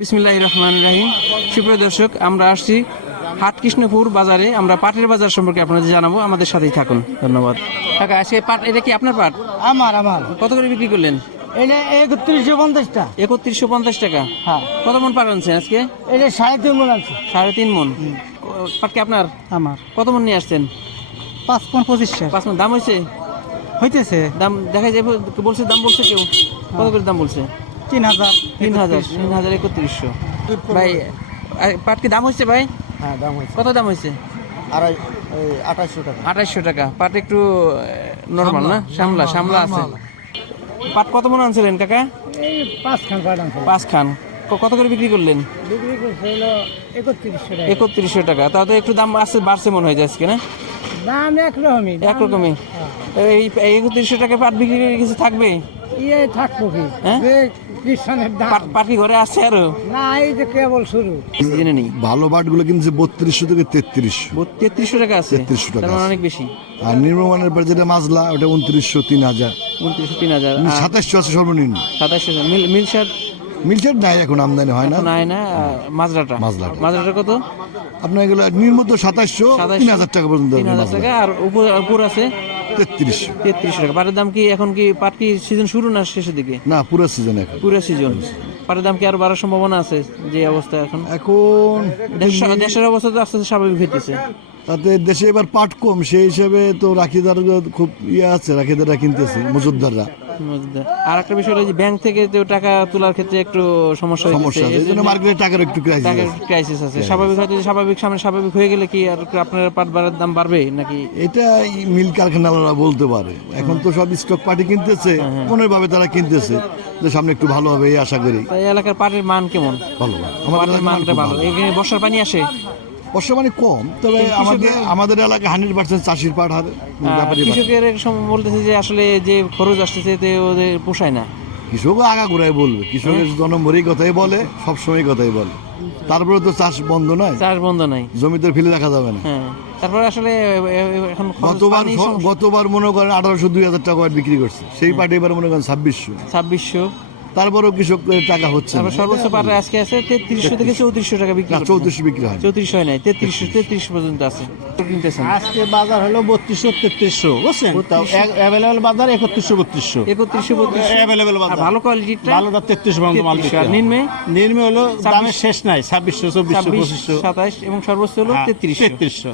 বিসমিল্লাহ রহমান রাহিম। সুপ্রিয় দর্শক আমরা আসছি হাট কৃষ্ণপুর বাজারে। আমরা পাটের বাজার সম্পর্কে আপনাদের জানাব। আমাদের সাথেই থাকুন। ধন্যবাদ। কাকা আজকে পাট এটা কি আপনার পাট? আমার আমার। কত করে বিক্রি করলেন? এটা একত্রিশশো পঞ্চাশটা। একত্রিশশো পঞ্চাশ টাকা। হ্যাঁ। কত মন পাট আনছেন আজকে? এটা সাড়ে তিন মন আছে সাড়ে তিন মন। পাট কি আপনার? আমার। কত মন নিয়ে আসছেন? পাঁচ পন পঁচিশশো। পাঁচ মন। দাম হয়েছে? হইতেছে। দাম দেখা যায় বলছে দাম বলছে কেউ। কত করে দাম বলছে? তিন হাজার তিন হাজার তিন হাজার একত্রিশশো। ভাই পাট কি দাম হয়েছে ভাই? হ্যাঁ দাম হয়েছে। কত দাম হয়েছে? আড়াই আঠাশশো টাকা। আঠাইশশো টাকা। পাট একটু নর্মাল না? সামলা সামলা আছে। পাট কত মন আনছিলেন কাকা? এই পাঁচ খান পাঁচ খান কত করে বিক্রি করলেন? একত্রিশশো টাকা। একত্রিশশো টাকা। তাও একটু দাম আসছে বাড়ছে মনে হয় যায় আজকে না? দাম একরকমই একরকমই। হ্যাঁ। এই এই একত্রিশশো টাকা পাট বিক্রি করে কিছু থাকবে? ইয়ে থাকব কি? হ্যাঁ? কৃষণের দাম পাট ঘরে আসছে আরও? না এই যে কেবল শুরু। জেনে নেই? ভালো বাটগুলো কিনছে বত্রিশশো থেকে তেত্রিশশো। তেত্রিশশো টাকা আছে? 3300 টাকা তার মানে আছে। অনেক বেশি। আর নির্মমানের পর যেটা মাজলা ওটা উনত্রিশশো তিন হাজার। উনত্রিশশো তিন হাজার। সাতাশশো আছে সর্বনিম্ন। সাতাশশো মিল মিল শার্ট নাই এখন আমদানি হয় না। নাই না আহ, মাজরাটা। মাজরাটা। মাজরাটা কত? আপনার এগুলো নির্মত সাতাশশো তিন হাজার টাকা পর্যন্ত আর উপর উপর আছে? তেত্রিশশো তেত্রিশশো টাকা। পাটের দাম কি এখন কি পাট কি সিজন শুরু না শেষের দিকে? না পুরো সিজন এখন। পুরো সিজন পাটের দাম কি আরও বাড়ার সম্ভাবনা আছে যে অবস্থা এখন? এখন দেশ- দেশের অবস্থা তো আস্তে আস্তে স্বাভাবিক হইতেছে। তাতে দেশে এবার পাট কম সেই হিসাবে তো রাখিদার খুব ইয়ে আছে রাখিদাররা কিনতেছে মজুদদাররা। আর একটা বিষয় হলো যে ব্যাংক থেকে তো টাকা তোলার ক্ষেত্রে একটু সমস্যা সমস্যা আছে এই জন্য মার্কেটে টাকার একটু ক্রাইসিস টাকার আছে। ক্রাইসিস আছে। স্বাভাবিক হয়তো স্বাভাবিক সামনে স্বাভাবিক হয়ে গেলে কি আর আপনার পাট বাড়ার দাম বাড়বে নাকি? এটা মিল কারখানারা বলতে পারে। এখন তো সব স্টক পার্টি কিনতেছে হ্যাঁ, মনের ভাবে তারা কিনতেছে। যে সামনে একটু ভালো হবে এই আশা করি। এলাকার পাটের মান কেমন? ভালো মানটা ভালো। এখানে বর্ষার পানি আসে? বর্ষা মানে কম তবে আমাদের আমাদের এলাকায় হান্ড্রেড পার্সেন্ট চাষির পাট হারে পাট। কৃষকের বলতেছে যে আসলে যে খরচ আসতেছে এতে ওদের পোষায় না। কৃষকও আগা ঘুরাই বলবে। কৃষকের জনমরি কথাই বলে সবসময় কথাই বলে। তারপরে তো চাষ বন্ধ নয়। চাষ বন্ধ নাই। জমিতে ফেলে রাখা যাবে না। হ্যাঁ তারপরে আসলে এখন গতবার গতবার মনে করেন আঠারোশো দুই হাজার টাকা বিক্রি করছে। সেই পাটে এবার মনে করেন ছাব্বিশশো। ছাব্বিশশো। তারপরেও কৃষক টাকা হচ্ছে তারপর সর্বোচ্চ পাটে আজকে আছে তেত্রিশশো থেকে চৌত্রিশশো টাকা বিক্রি চৌত্রিশশো বিক্রি হয় চৌত্রিশশো হয় নাই তেত্রিশশো তেত্রিশ পর্যন্ত আছে। কিনতেছেন? আজকে বাজার হলো বত্রিশশো তেত্রিশশো বুঝছেন? অ্যাভেলেবেল বাজার একত্রিশশো বত্রিশশো। একত্রিশশো বত্রিশশো। অ্যাভেলেবেল বাজার। ভালো কোয়ালিটিটা ভালোটা তেত্রিশ পর্যন্ত মাল হয়। নিম্নে? নিম্নে হলো দামের শেষ নাই ছাব্বিশশো চব্বিশশো পঁচিশশো। সাতাইশ এবং সর্বোচ্চ হলো তেত্রিশশো। তেত্রিশশো।